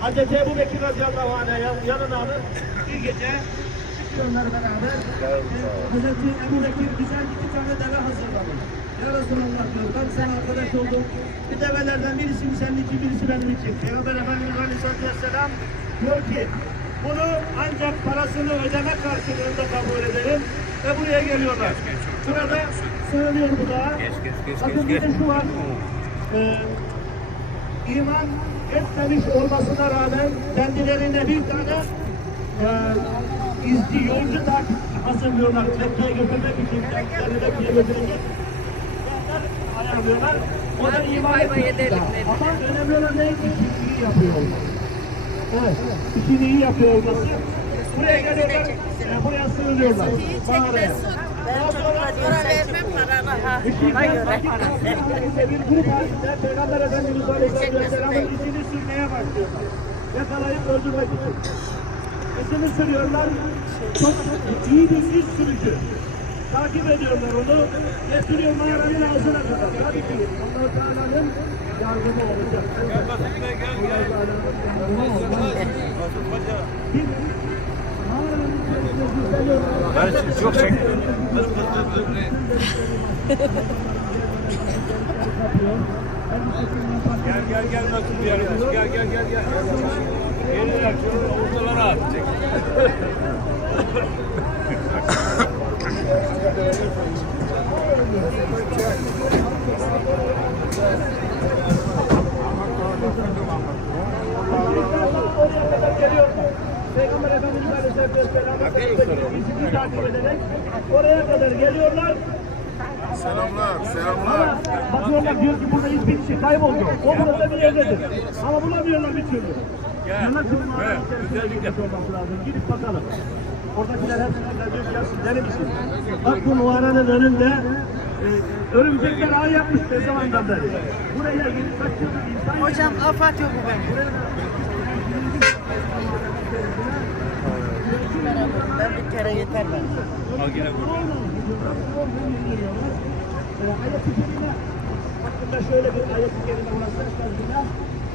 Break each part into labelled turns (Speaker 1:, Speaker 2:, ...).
Speaker 1: Hazreti Ebu Bekir radıyallahu anh'a yan- yanına alıp bir gece çıkıyorlar beraber. Hazreti Ebu Bekir güzel iki tane deve hazırladı. Ya Resulallah diyor ben sana arkadaş oldum. Bu develerden birisi senin için birisi benim için. Peygamber Efendimiz Aleyhisselatü Vesselam diyor ki bunu ancak parasını ödeme karşılığında kabul ederim ve buraya geliyorlar. Burada sığınıyor bu dağa. Bakın bir de şu var. Ee, iman etmemiş olmasına rağmen kendilerine bir tane e, izci yolcu da hazırlıyorlar. Mekke'ye götürmek için kendilerini Mekke'ye götürecek. Ayarlıyorlar. O da iman etmiş. Ama önemli olan ne? İşini iyi yapıyor olması. Evet. İşini iyi yapıyor olması. Buraya geliyorlar. E, buraya sığınıyorlar. Mağaraya.
Speaker 2: Para vermem paranı ha. Ona göre.
Speaker 1: bir grup halinde Peygamber Efendimiz Aleyhisselatü Vesselam'ın izini sürmeye başlıyorlar. Yakalayıp öldürmek için. İzini sürüyorlar. Çok iyi bir iz sürücü. Takip ediyorlar onu. Getiriyor mağaranın ağzına kadar. Tabii ki Allah Teala'nın yardımı olacak. Allah Teala'nın yardımı olacak. Bir mağaranın
Speaker 3: Ben çok çek. Gel gel gel nasıl bir yere Gel gel gel gel. Gelirler şöyle ortalara at. Çek.
Speaker 1: Oraya kadar geliyor. Peygamber Efendimiz Aleyhisselatü Vesselam'ın izini takip ederek oraya kadar geliyorlar.
Speaker 4: Selamlar, selamlar.
Speaker 1: Bakıyorlar diyor ki burada hiçbir kişi kayboldu. O burada bir yerdedir. Ama bulamıyorlar bir türlü.
Speaker 3: Özellikle.
Speaker 1: olması lazım. Gidip bakalım. Oradakiler hepsinden diyor ki ya siz deli misiniz? Bak bu numaranın önünde e, örümcekler ağ yapmış ne zamandan beri. Buraya gidip kaçıyorlar. insan
Speaker 2: Hocam afat yok bu benim.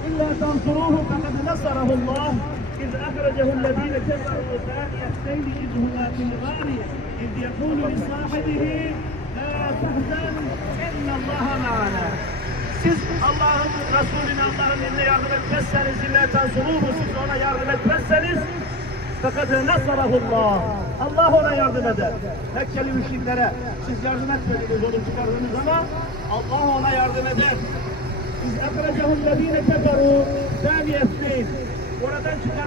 Speaker 1: إلا تنصروه فقد نصره الله إذ أخرجه الذين كفروا ثاني السيل إذ هما في الغالية إذ يقول لصاحبه لا تحزن إن الله معنا Allah'ın Resulüne, Allah'ın izniyle yardım etmezseniz, illa tansuluhu, siz ona yardım etmezseniz, fakat nasarahullah Allah ona yardım eder. Mekkeli müşriklere siz yardım etmediniz onu çıkardınız ama Allah ona yardım eder. Biz akracahum lezine keferu zaniyetmeyin. Oradan çıkarın.